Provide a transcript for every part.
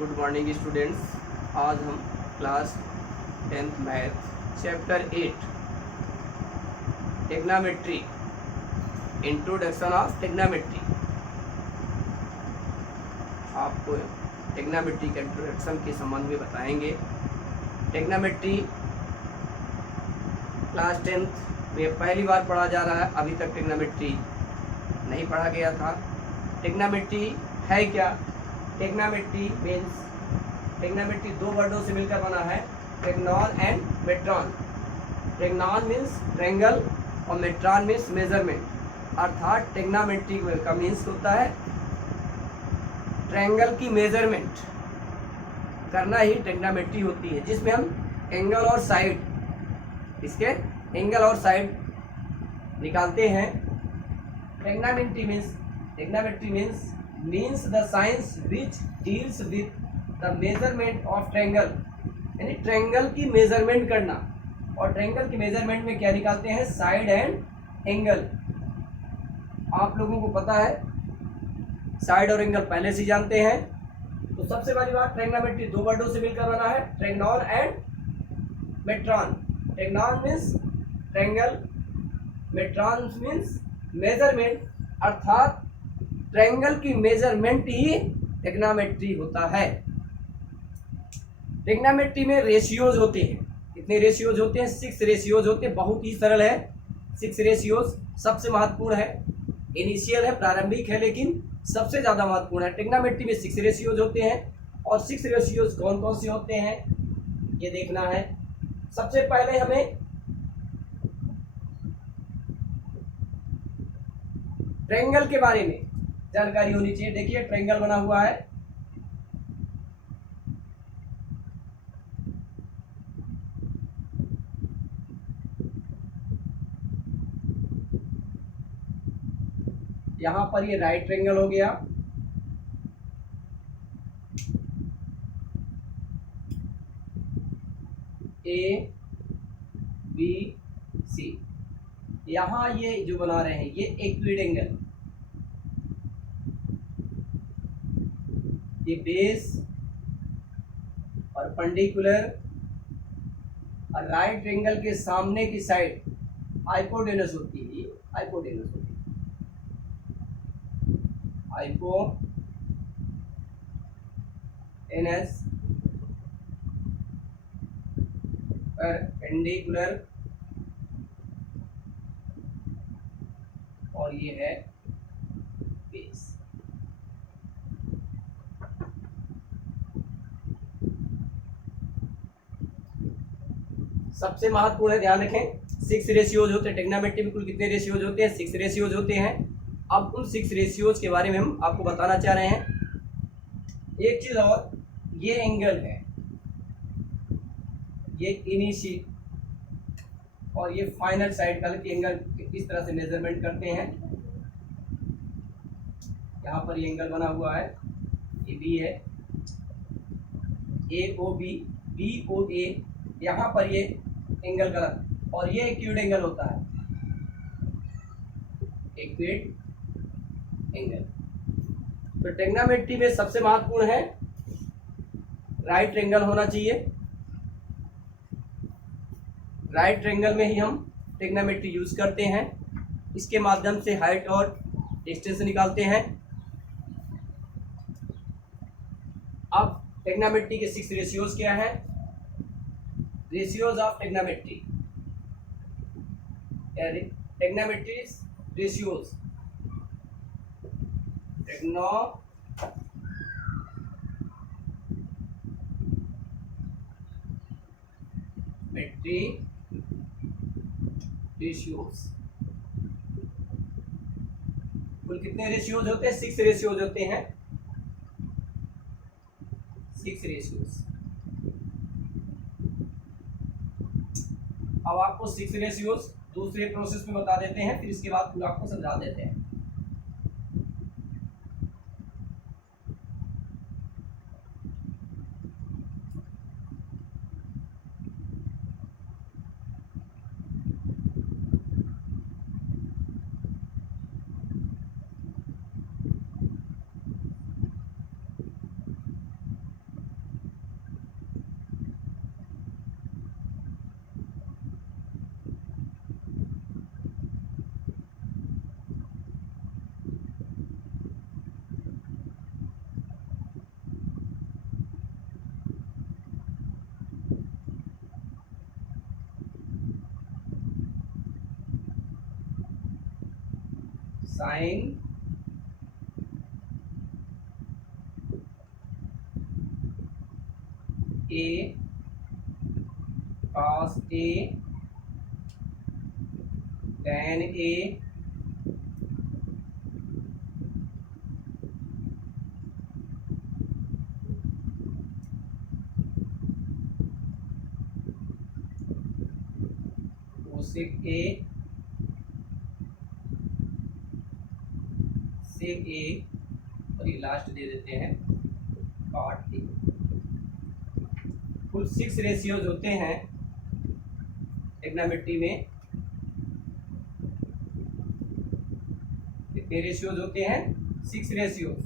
Good morning students. आज हम class 10th math chapter 8 trigonometry introduction of trigonometry आपको trigonometry के इंट्रोडक्शन के संबंध में बताएंगे। टेग्नामेट्री क्लास 10th में पहली बार पढ़ा जा रहा है। अभी तक टेग्नामेट्री नहीं पढ़ा गया था। टेग्नामेट्री है क्या? टेग्नामेट्री दो वर्डों से मिलकर बना है, trigonon and metron. Trigonon means triangle और मेट्रॉन मीन्स मेजरमेंट। अर्थात टेग्नामेट्री का मीन्स होता है ट्रेंगल की मेजरमेंट करना ही टेग्नामेट्री होती है, जिसमें हम एंगल और साइड, इसके एंगल और साइड निकालते हैं। टेग्नामेट्री means the science which deals with the measurement of triangle, यानी ट्रायंगल की मेजरमेंट करना। और ट्रायंगल की मेजरमेंट में क्या निकालते हैं? Side and angle. आप लोगों को पता है साइड और एंगल पहले से जानते हैं। तो सबसे पहली बात, ट्रायंगोमेट्री दो वर्डों से मिलकर बना है, trigonon and metron. Trigonon means triangle, metron means measurement. अर्थात ट्रायंगल की मेजरमेंट ही टेग्नामेट्री होता है। टेग्नामेट्री में रेशियोज होते हैं। कितने रेशियोज होते हैं? 6 रेशियोज होते हैं। बहुत ही सरल है। 6 रेशियोज सबसे महत्वपूर्ण है। इनिशियल है, प्रारंभिक है, लेकिन सबसे ज़्यादा महत्वपूर्ण है। टेग्नामेट्री में 6 रेशियोज होते हैं। और 6 रेशियोज कौन कौन से होते हैं ये देखना है। सबसे पहले हमें ट्रायंगल के बारे में जानकारी होनी चाहिए। देखिए ट्रायंगल बना हुआ है, यहां पर ये राइट ट्रायंगल हो गया, ए बी सी। यहां ये जो बना रहे हैं ये इक्विडेंगल, ये बेस और परपेंडिकुलर और राइट ट्रायंगल के सामने की साइड हाइपोटेनस होती है। हाइपोटेनस होती है, हाइपोटेनस परपेंडिकुलर, और ये है बेस। सबसे महत्वपूर्ण है, ध्यान रखें। 6 रेशियोज होते हैं टेग्नामेट्री में। कुल कितने रेशियोज होते हैं? 6 रेशियोज होते हैं। अब उन 6 रेशियोज के बारे में हम आपको बताना चाह रहे हैं। एक चीज और, ये एंगल है, ये इनिशियल और ये फाइनल साइड का एंगल किस तरह से मेजरमेंट करते हैं। यहाँ पर ये एंगल बना हुआ है, ये बी है, ए ओ बी, बी ओ ए। यहाँ पर ये एंगल गलत, और ये एक्यूट एंगल होता है, एक्यूट एंगल। तो टेग्नामेट्री में सबसे महत्वपूर्ण है राइट ट्रायंगल होना चाहिए। राइट ट्रायंगल में ही हम टेग्नामेट्री यूज करते हैं। इसके माध्यम से हाइट और डिस्टेंस निकालते हैं। अब टेग्नामेट्री के 6 रेशियोज क्या है? Ratios of trigonometry, trigonometry ratios, trigonometry ratios. कुल कितने रेशियोज होते हैं? 6 रेशियोज होते हैं। 6 रेशियोज। अब आपको 6 रेशियोज दूसरे प्रोसेस में बता देते हैं, फिर इसके बाद पूरा आपको समझा देते हैं। Sine A cos A tan A cosec A sec A और ये लास्ट दे देते हैं कॉट ए। कुल 6 रेशियोज होते हैं ट्रिग्नोमेट्री में। कितने रेशियोज होते हैं? 6 रेशियोज।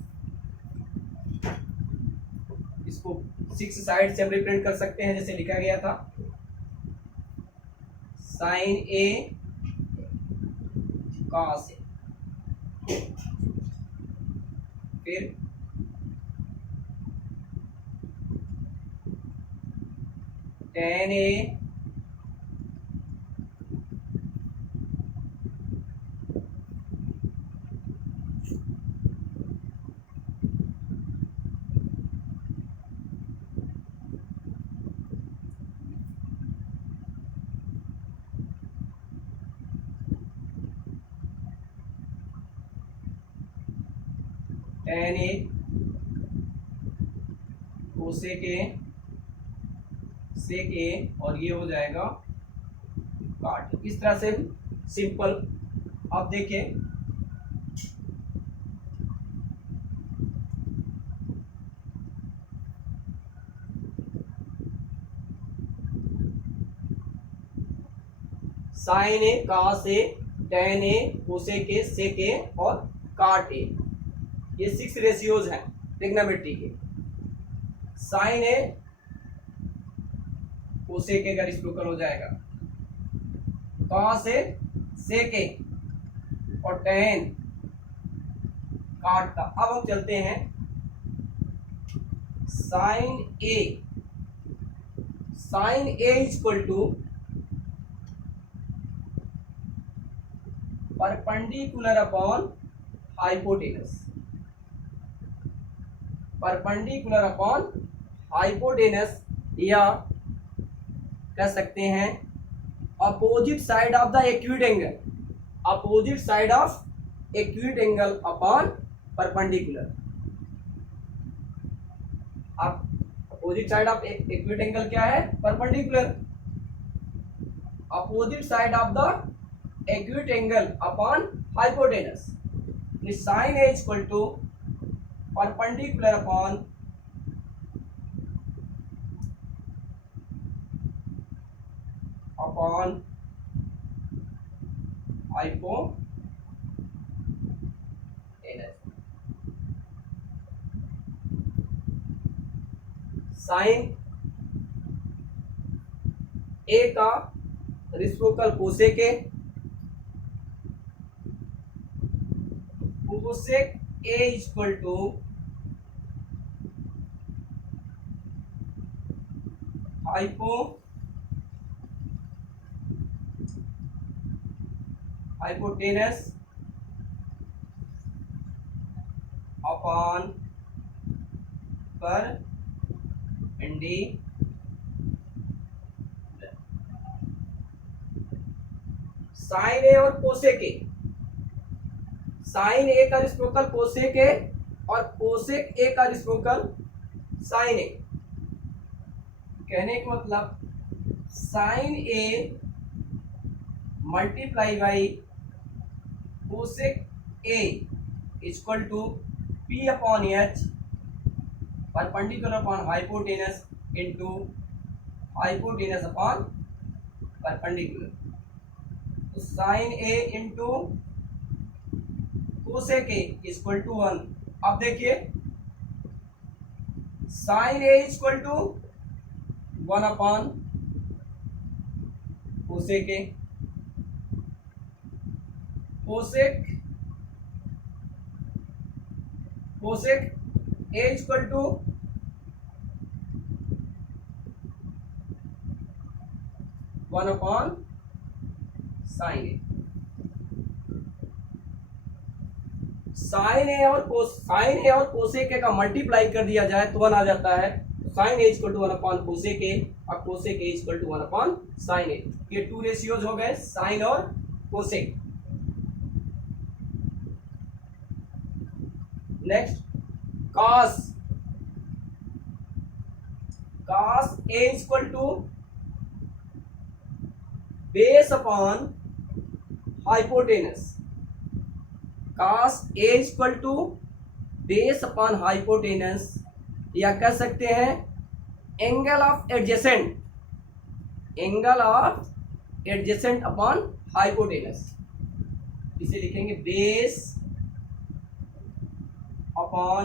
इसको 6 साइड से हम रिप्रेजेंट कर सकते हैं, जैसे लिखा गया था साइन ए कॉस ए, फिर tan A tan A cosec A sec A और ये हो जाएगा काट। इस तरह से सिंपल। अब देखिए sine A cos A tan A cosec A sec A और काट ए, ये 6 रेशियोज हैं ट्रिग्नोमेट्री के। साइन ए कोसेक ए का रेसिप्रोकल हो जाएगा, कॉस ए सेक ए और tan काट का। अब हम चलते हैं sine A equal to perpendicular upon hypotenuse. Perpendicular upon hypotenuse या कह सकते हैं opposite side of the acute angle. Opposite side of acute angle upon perpendicular. अब opposite side of acute angle क्या है? Perpendicular. Opposite side of the acute angle upon hypotenuse. Sine A equal to perpendicular upon hypotenuse. Sine A का reciprocal cosec A, cosec A equal to hypotenuse upon perpendicular. Sine A और cosec A, sine A का reciprocal cosec A और cosec ए का reciprocal sign ए। कहने का मतलब sine A multiply by cosec A equal to P upon H perpendicular upon hypotenuse into hypotenuse upon perpendicular. तो sine A into cosec A equal to 1। अब देखिए sine A equal to 1 upon cosec A, cosec A equal to 1 upon sine A. Sine A और cosec ए का multiply कर दिया जाए तो 1 आ जाता है। Sine A equal to 1 upon cosec A और cosec A equal to 1 upon sine A. ये 2 रेशियोज हो गए, साइन और cosec. Next cos A equal to base upon hypotenuse. Cos A equal to base upon hypotenuse, या कह सकते हैं angle of adjacent, angle of adjacent upon hypotenuse. इसे लिखेंगे base upon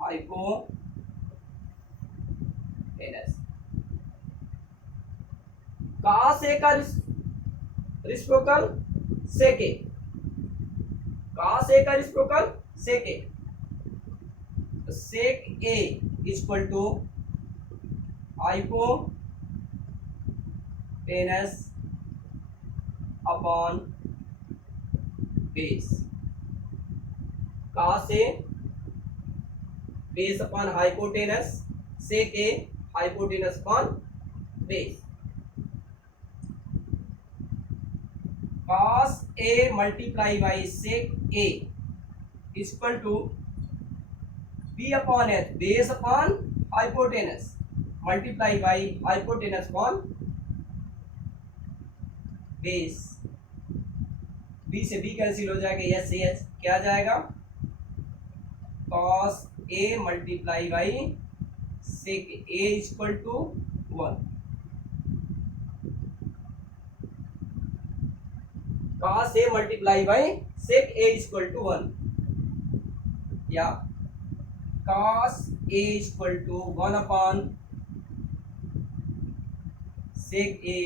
hypotenuse. Cos A का reciprocal sec A, cos A का reciprocal sec A, तो sec A equal to hypotenuse upon base. Cos A base upon hypotenuse, sec A hypotenuse upon base. cos a multiply by sec a equal to b upon h, base upon hypotenuse multiply by hypotenuse upon base. b से b cancel हो जाएगा, s से h क्या आ जाएगा, cos a multiply by sec a equal to 1। cos a multiply by sec a equal to 1, या cos a equal to 1 upon sec a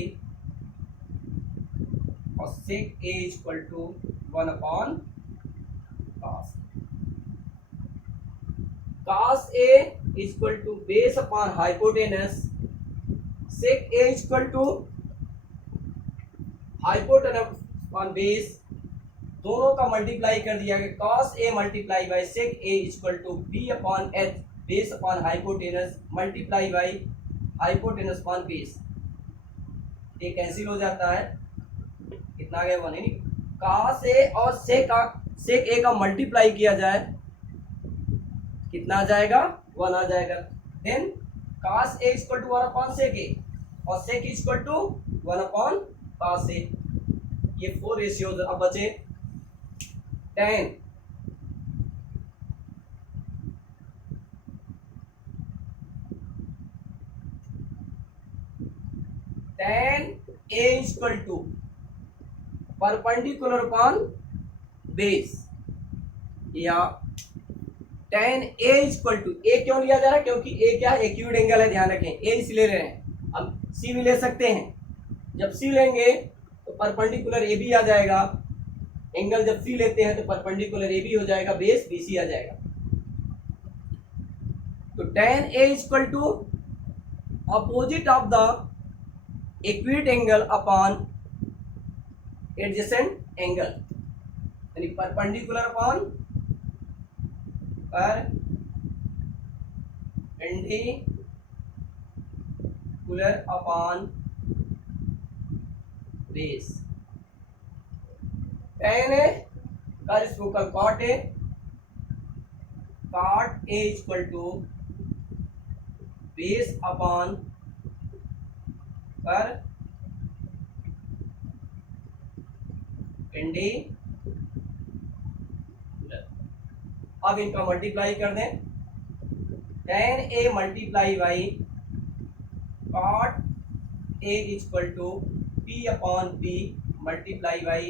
और sec a equal to 1 upon cos। cos a equal to base upon hypotenuse, sec a equal to hypotenuse on base, दोनों का multiply कर दिया गया। cos a multiply by sec a equal to b upon h, base upon hypotenuse multiply by hypotenuse upon base. ये cancel हो जाता है, कितना आ गया 1, यानी cos a और sec a का मल्टीप्लाई किया जाए कितना आ जाएगा, 1 आ जाएगा। Then cos a equal to 1 upon sec a और sec equal to 1 upon cos a। ये 4 रेशियोज। अब बचे tan a equal to perpendicular upon base, या tan a equal to, a क्यों लिया जा रहा है, क्योंकि a क्या है, एक्यूट एंगल है, ध्यान रखें, a इसलिए ले रहे हैं। अब c भी ले सकते हैं, जब c लेंगे तो परपेंडिकुलर ए बी आ जाएगा, एंगल जब सी लेते हैं तो परपेंडिकुलर ए बी हो जाएगा, बेस बी सी आ जाएगा। तो tan a equal to opposite of the acute angle upon adjacent angle, यानी perpendicular upon perpendicular upon base. tan a का reciprocal cot a, cot a equal to base upon perpendicular. अब इनका multiply कर दें, tan a multiply by cot a equal to p upon p multiply by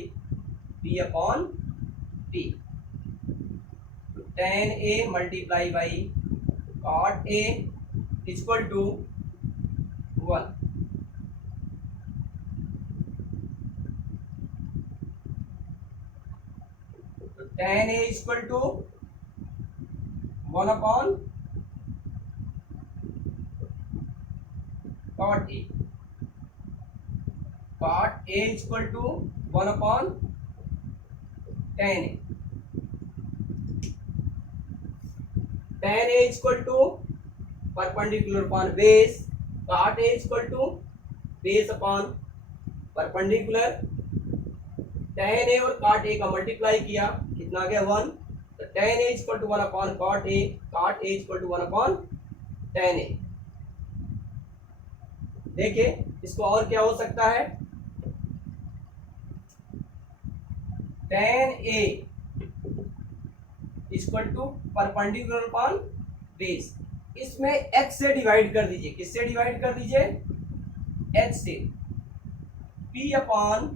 p upon p। tan a multiply by cot a equal to 1। tan a equal to 1 upon cot a, cot a equal to 1/10 A. 10 A equal to perpendicular upon base, cot A equal to base upon perpendicular. 10 A और cot ए का multiply किया, कितना आ गया 1, तो 10 A equal to 1/cot A, cot A equal to 1/10 ए। देखिए इसको और क्या हो सकता है, 10 A equal to perpendicular upon base, इसमें h से डिवाइड कर दीजिए, किससे डिवाइड कर दीजिए, h से, p upon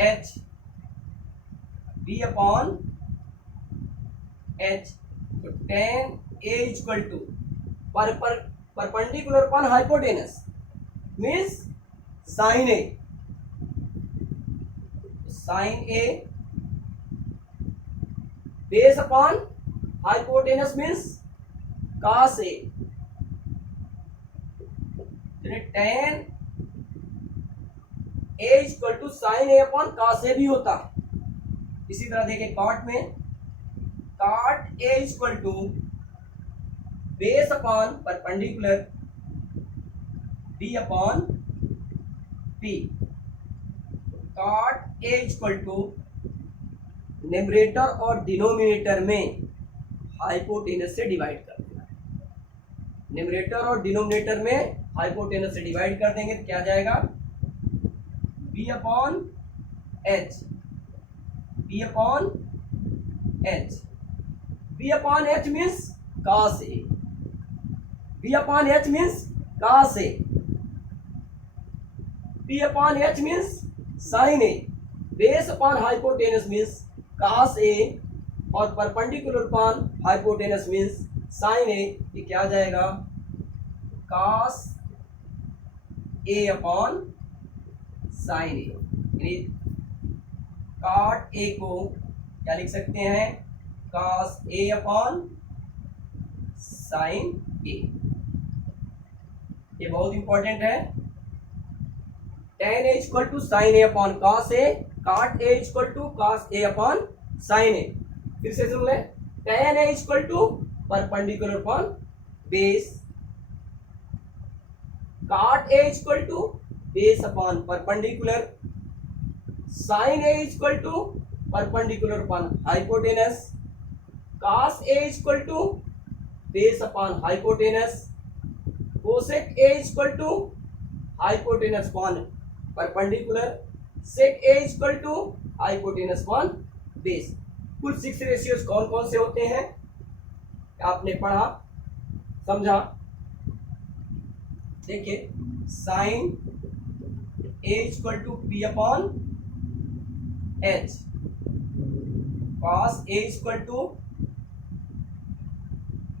h, b upon h, तो 10 a equal to perpendicular upon hypotenuse means sine A, sine A, base upon hypotenuse means cos A, 10 A equal to sine A upon cos A भी होता। इसी तरह देखें cot में, cot A equal to base upon perpendicular B upon P, काट A equal to numerator और denominator में hypotenuse से डिवाइड कर देना है। न्यूमरेटर और डिनोमिनेटर में हाइपोटेनस से डिवाइड कर देंगे तो क्या जाएगा, b upon h, b upon h, b upon h means cos A, b upon h means cos A, p upon h means sine A, base upon hypotenuse means cos A और perpendicular upon hypotenuse means sine A, ये क्या जाएगा, कास A upon sine ए। यानी काट ए को क्या लिख सकते हैं, कास ए अपॉन साइन ए, ये बहुत इंपॉर्टेंट है। 10 A equal to sine A upon cos A, cot A equal to cos A upon sine A. फिर से सुन ले, 10 A equal to perpendicular upon base, cot A equal to base upon perpendicular, sine A equal to perpendicular upon hypotenuse, cos A equal to base upon hypotenuse, cosec A equal to hypotenuse upon perpendicular, sec A equal to hypotenuse upon base. कुल 6 ratios कौन कौन से होते हैं आपने पढ़ा समझा। देखिए sine A equal to P upon H, cos A equal to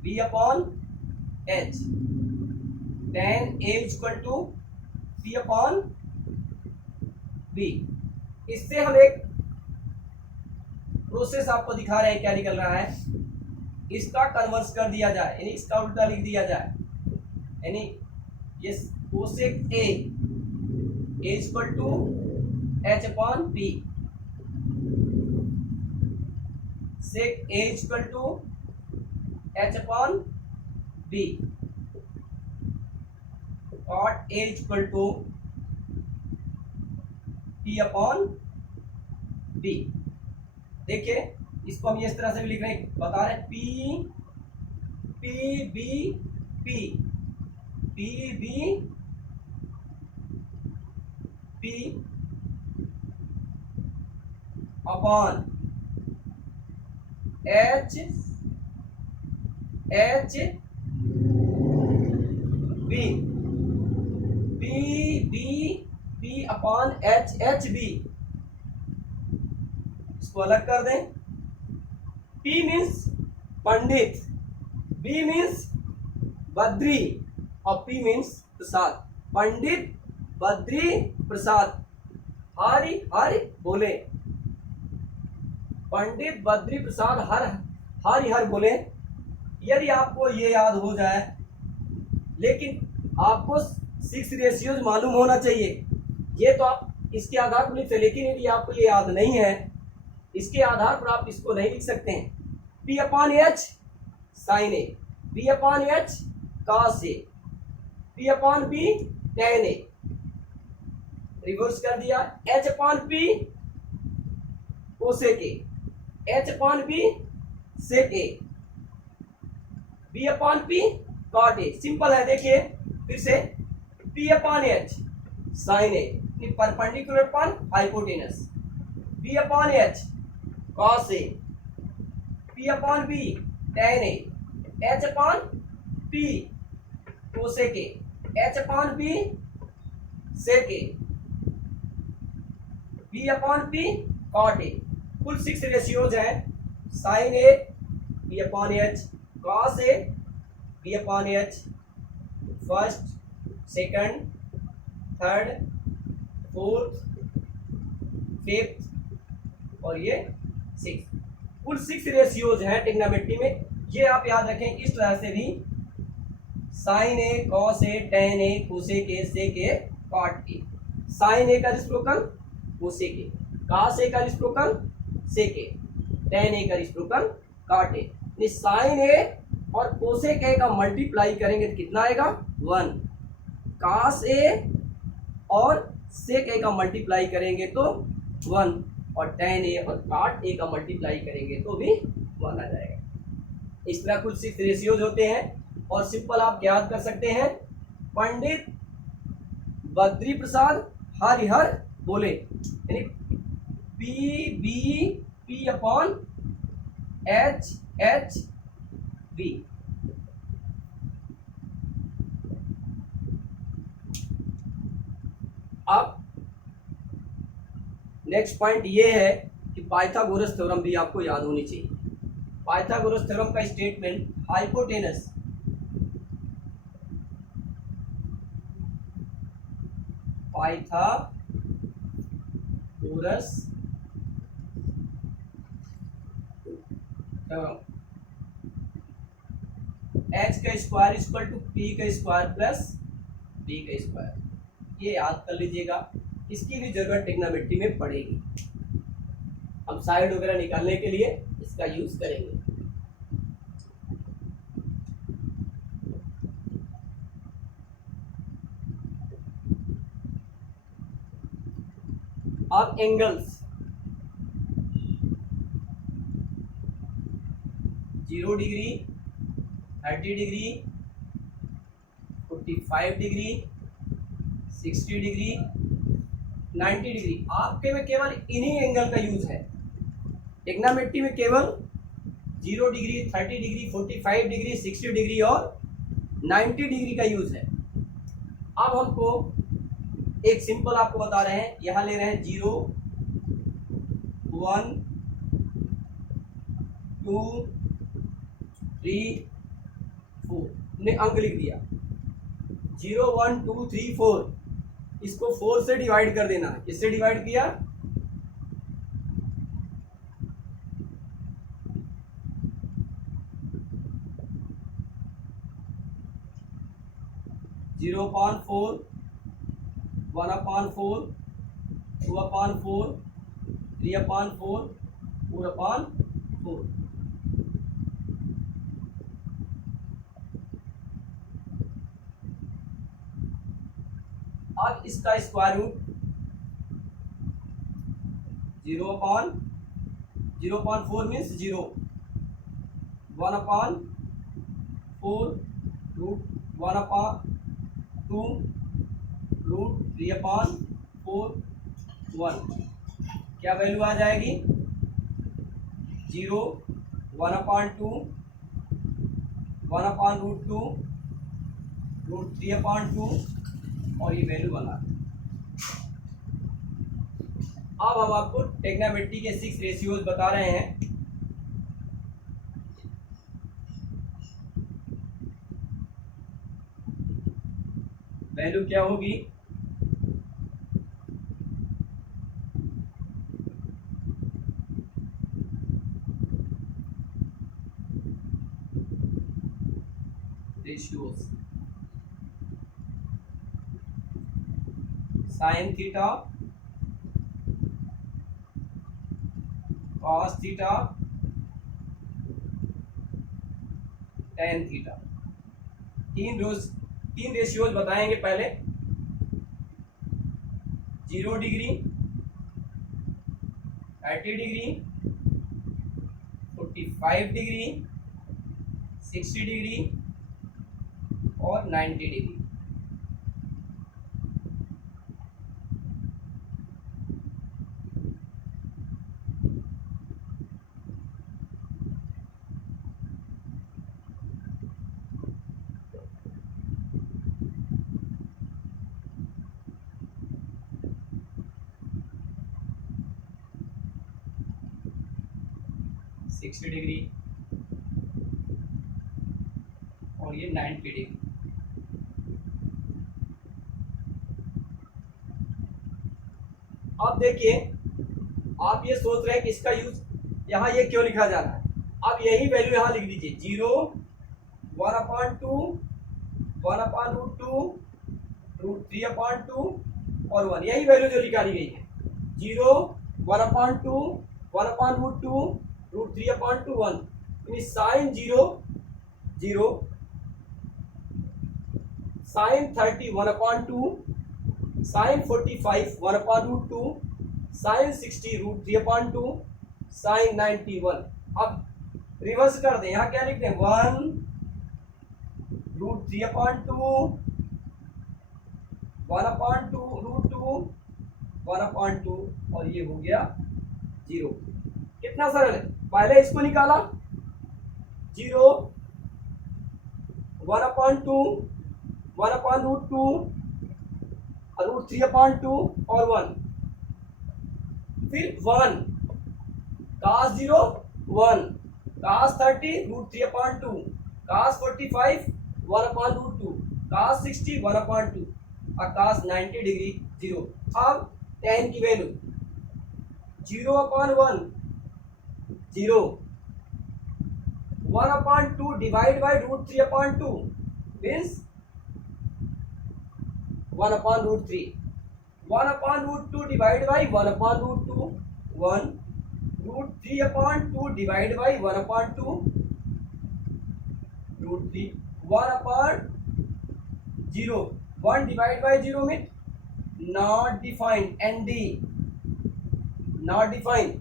B upon H, tan A equal to P upon B. इससे हम एक प्रोसेस आपको दिखा रहे हैं, क्या निकल रहा है, इसका कन्वर्स कर दिया जाए, यानी इसका उल्टा लिख दिया जाए, यानी ये cosec A equal to H upon P, sec A equal to H upon B, cot A equal to P upon B. देखिए इसको हम इस तरह से भी लिख रहे हैं, बता रहे P P B P, P B P upon H H B, P B P upon H H B. इसको अलग कर दें, P means Pandit, B means Badri और P मीन्स प्रसाद। पंडित बद्री प्रसाद, हरि हरि बोले, पंडित बद्री प्रसाद हरि हरि बोले। यदि आपको ये याद हो जाए, लेकिन आपको 6 रेशियोज मालूम होना चाहिए। ये तो आप इसके आधार पर लिखते, लेकिन यदि आपको ये याद नहीं है, इसके आधार पर आप इसको नहीं लिख सकते हैं। P upon H sine A, P upon H cos A, P upon B tan A, reverse कर दिया, H upon P cosec A, H upon B sec A, B upon P cot A. Simple है, देखिए फिर से, P upon H sine A perpendicular upon hypotenuse, B upon H cos A, P upon B tan A, H upon P cosec A, H upon B sec A, B upon P cot A. कुल 6 ratios हैं, sine A, B upon H, cos A, B upon H, first, second, third, fourth, fifth और ये 6। कुल 6 ratios हैं trigonometry में। ये आप याद रखें, इस तरह से भी sine A, cos A, tan A, cosec A, sec A, cot A. Sine A का reciprocal cosec A, cos A का reciprocal sec A, tan A का reciprocal cot A. Sine A और कोसेक ए का मल्टीप्लाई करेंगे तो कितना आएगा 1, cos A और सेक ए का मल्टीप्लाई करेंगे तो 1, और टेन ए और कॉट ए का मल्टीप्लाई करेंगे तो भी 1 आ जाएगा। इस तरह कुल 6 रेशियोज होते हैं और सिंपल आप याद कर सकते हैं। पंडित बद्री प्रसाद हरिहर बोले, यानी P B P upon H H B. अब नेक्स्ट पॉइंट ये है कि पाइथागोरस थ्योरम भी आपको याद होनी चाहिए। पाइथागोरस थ्योरम का statement, hypotenuse Pythagoras theorem, H का स्क्वायर इक्वल टू पी का स्क्वायर प्लस बी का स्क्वायर। ये याद कर लीजिएगा, इसकी भी जरूरत ट्रिग्नोमेट्री में पड़ेगी। हम साइड वगैरह निकालने के लिए इसका यूज करेंगे। अब angles 0 degree, 30 degree, 45 degree, 60 degree, 90 degree, आपके में केवल इन्हीं एंगल का यूज है। ट्रिग्नोमेट्री में केवल 0 डिग्री, 30 डिग्री, 45 डिग्री, 60 डिग्री और 90 डिग्री का यूज है। अब हमको एक सिंपल आपको बता रहे हैं, यहां ले रहे हैं 0, 1, 2, 3, 4, ने अंक लिख दिया। 0, 1, 2, 3, 4, इसको 4 से डिवाइड कर देना। किससे डिवाइड किया? 0/4, 1/4, 2/4, 3/4, 4/4। अब इसका square root 0/4 means 0, 1/4 root 1/2 root 3/4 1। क्या वैल्यू आ जाएगी? 0, 1/2, 1/√2 रूट 3/2 और ये वैल्यू बना। अब हम आपको ट्रिग्नोमेट्री के 6 रेशियोज बता रहे हैं। वैल्यू क्या होगी? Ratios sine theta cos theta tan theta. तीन रेशियोज बताएंगे पहले। 0 डिग्री, 30 डिग्री, 45 डिग्री, 60 डिग्री और 90 डिग्री। सिक्सटी डिग्री और ये 90 डिग्री। अब देखिए, आप ये सोच रहे हैं कि इसका यूज यहाँ ये क्यों लिखा जा रहा है। आप यही वैल्यू यहाँ लिख दीजिए, 0, 1/2, 1/√2, √3/2 और 1। यही वैल्यू जो निकाली गई है, 0, 1/2, 1/√2, √3/2, 1। Sine 0, 0, sine 30, 1/2, sine 45, 1/√2, sine 60, √3/2, sine 90, 1। अब रिवर्स कर दें, यहाँ क्या लिखते हैं, 1, √3/2, 1/2, √2, 1/2 और ये हो गया 0। कितना सरल है। पहले इसको निकाला, 0, 1/2, 1/√2, √3/2 और 1। फिर 1, cos 0, 1, cos 30, √3/2, cos 45, 1/√2, cos 60, 1/2 और cos 90 डिग्री 0। अब tan की value 0/1, 0, 1/2 divide by √3/2 means 1/√3, 1/√2 divide by 1/√2, 1, √3/2 divide by 1/2, √3, 1/0, 1 divide by 0 में not defined, ND not defined,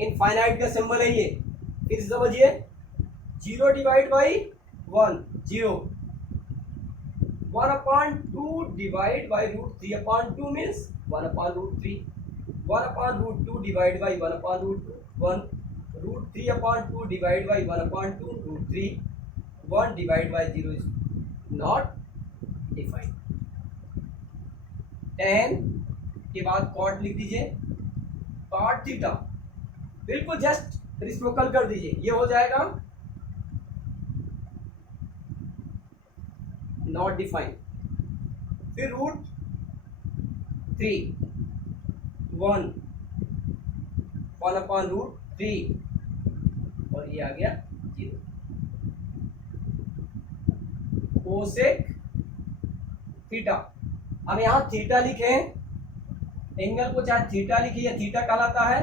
infinite का सिंबल है ये। फिर समझिए, 0 divide by 1, 0, 1/2 divide by √3/2 means 1/√3, 1/√2 divide by 1/2, 1, √3/2 divide by 1/2, √3, 1 divide by 0 is not defined. tan के बाद cot लिख दीजिए, cot थीटा बिल्कुल जस्ट रिसिप्रोकल कर दीजिए, ये हो जाएगा नॉट डिफाइंड। फिर √3, 1, 1/√3 और ये आ गया 0। कोसेक थीटा, हम यहाँ थीटा लिखे, एंगल को चाहे थीटा लिखिए या थीटा कहलाता है।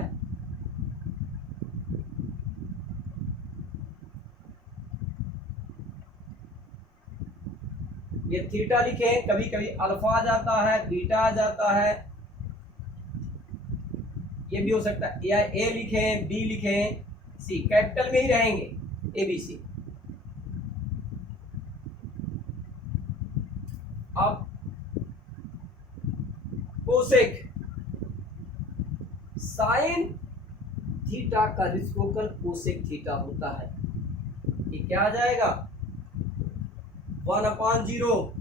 ये थीटा लिखे, कभी कभी अल्फा आ जाता है, बीटा आ जाता है, ये भी हो सकता है, या ए लिखें, बी लिखें, सी, कैपिटल में ही रहेंगे ABC। अब कोसेक, साइन थीटा का रेसिप्रोकल कोसेक थीटा होता है। ये क्या आ जाएगा, 1/0,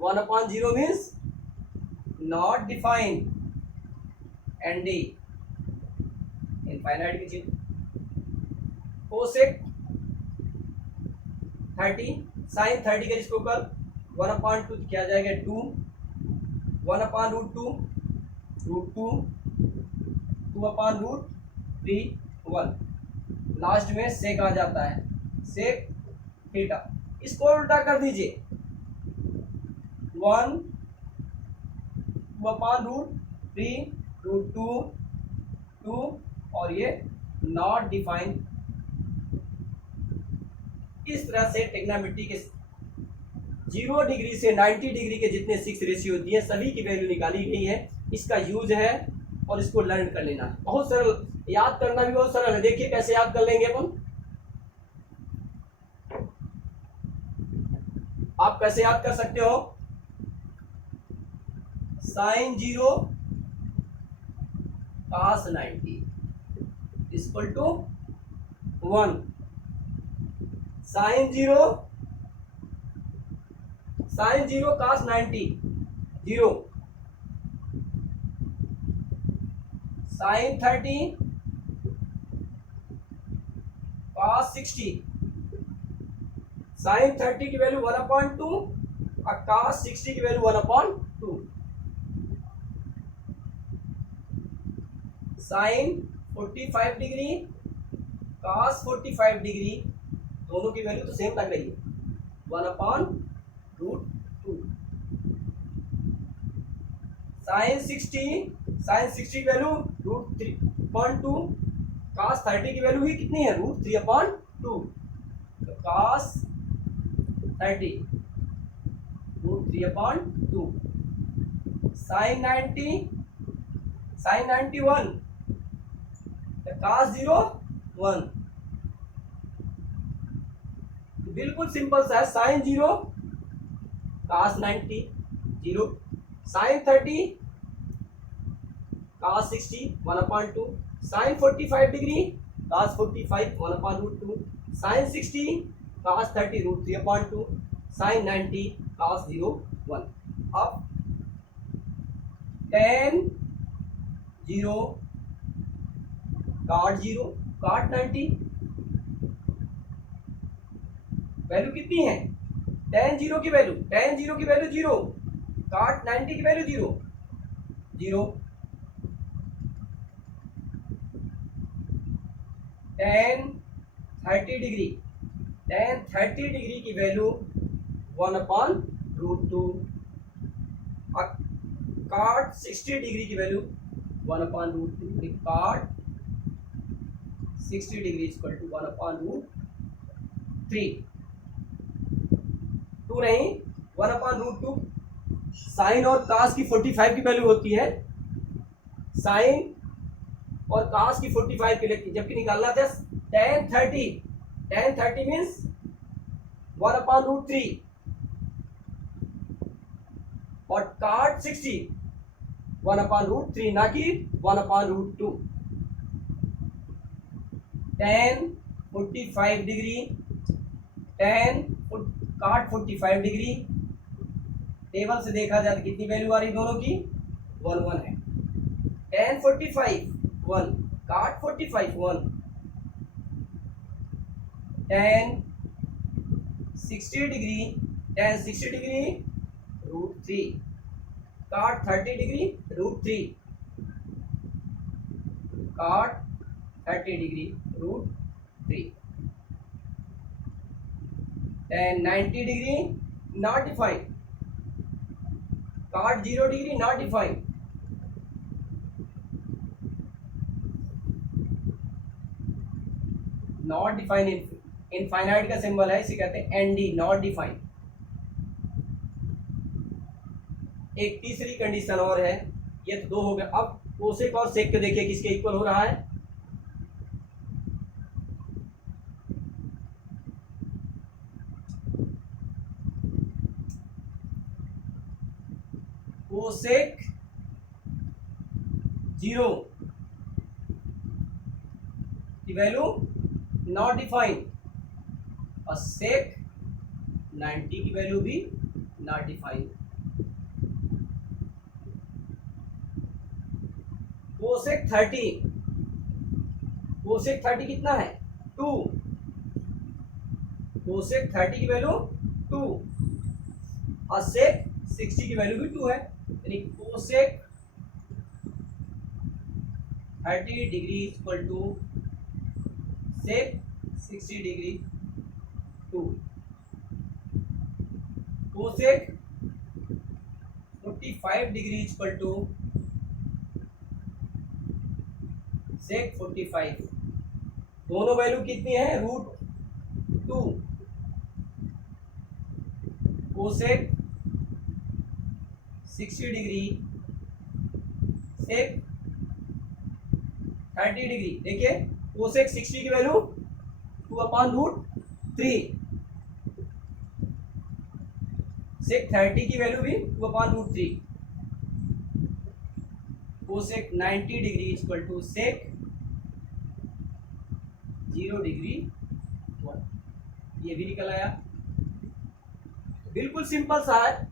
1/0 means not defined, ND infinite की चीज। कोसेक 30, साइन 30 का रेसिप्रोकल 1/2 क्या जाएगा, 2, 1/√2, √2, 2/√3, 1। लास्ट में सेक आ जाता है, सेक थीटा। इसको उल्टा कर दीजिए, 1, 2/√3, √2, 2 और ये नॉट डिफाइन। इस तरह से ट्रिग्नोमेट्री के 0 डिग्री से 90 डिग्री के जितने 6 रेशियो दिए सभी की वैल्यू निकाली गई है। इसका यूज है और इसको लर्न कर लेना है। बहुत सरल, याद करना भी बहुत सरल है। देखिए कैसे याद कर लेंगे अपन। आप कैसे याद कर सकते हो? Sine 0 cos 90 equal to 1। Sine 0 cos 90 0। Sine 30 cos 60। Sine 30 की वैल्यू 1/2 और cos 60 की value 1/2। Sine 45 degree cos 45 degree, दोनों की वैल्यू तो सेम लग रही है 1/√2। साइन 60 की वैल्यू √3/2। cos 30 की वैल्यू ही कितनी है? √3/2। तो cos 30 √3/2। Sign 91 cos 0 1। बिल्कुल सिंपल सा है। Sine 0 cos 90 0। Sine 30 cos 60 1/2। Sine 45 degree cos 45 1/2। Sine 60 cos 30 √3/2। Sine 90 cos 0 1। अब tan 0 cot 0 cot 90 वैल्यू कितनी है? tan 0 की वैल्यू 0, cot 90 की वैल्यू 0। tan 30 डिग्री की वैल्यू 1/√2 और cot 60 डिग्री की value 1/√2। cot 60 degree equal to 1/√3। 2 नहीं 1/√2। साइन और कास की 45 की वैल्यू होती है। साइन और कास की 45 के लिए जबकि निकालना था tan 30 मीन्स 1/√3 और cot 60 1/√3 ना कि 1/√2। tan 45 degree cot 45 degree, table से देखा जाए तो कितनी वैल्यू आ रही दोनों की? 1 1 है। tan 45 1, cot 45 1। tan 60 degree √3, cot 30 degree √3, cot 30 degree √3। tan 90 degree not defined, cot 0 degree not defined. Not defined infinite का सिंबल है, इसे कहते हैं एनडी, नॉट डिफाइंड। एक तीसरी कंडीशन और है, ये तो 2 हो गया। अब कोसेक और सेक को देखिए किसके इक्वल हो रहा है। कोसेक 0 की वैल्यू नॉट डिफाइंड और सेक 90 की वैल्यू भी नॉट डिफाइंड। कोसेक 30 कितना है? 2। कोसेक 30 की वैल्यू 2 और सेक 60 की वैल्यू भी 2 है, यानी cosec 30 degree equal to sec 60 degree 2। Cosec 45 degree equal to sec 45 दोनों वैल्यू कितनी है, √2 कोसेक 60 डिग्री सेक 30 डिग्री। देखिए कोसेक 60 की वैल्यू 2/√3, सेक 30 की वैल्यू भी 2/√3, cosec 90 degree equal to sec 0 degree 1, ये भी निकल आया। बिल्कुल सिंपल सा है,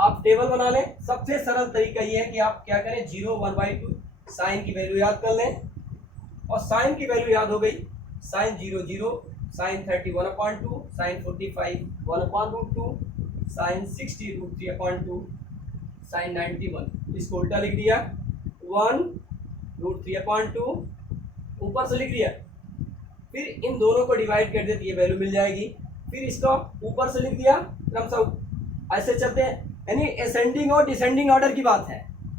आप टेबल बना लें। सबसे सरल तरीका ये है कि आप क्या करें, 0 1/2 साइन की वैल्यू याद कर लें, और साइन की वैल्यू याद हो गई, sine 0 0, sine 30 1/2, sine 45 1/√2, sine 60 √3/2, sine 90 1। इसको उल्टा लिख दिया, 1√3/2, ऊपर से लिख दिया, फिर इन दोनों को डिवाइड कर देते, ये वैल्यू मिल जाएगी। फिर इसको ऊपर से लिख दिया, क्रमशः ऐसे चलते हैं, यानी असेंडिंग और डिसेंडिंग ऑर्डर की बात है।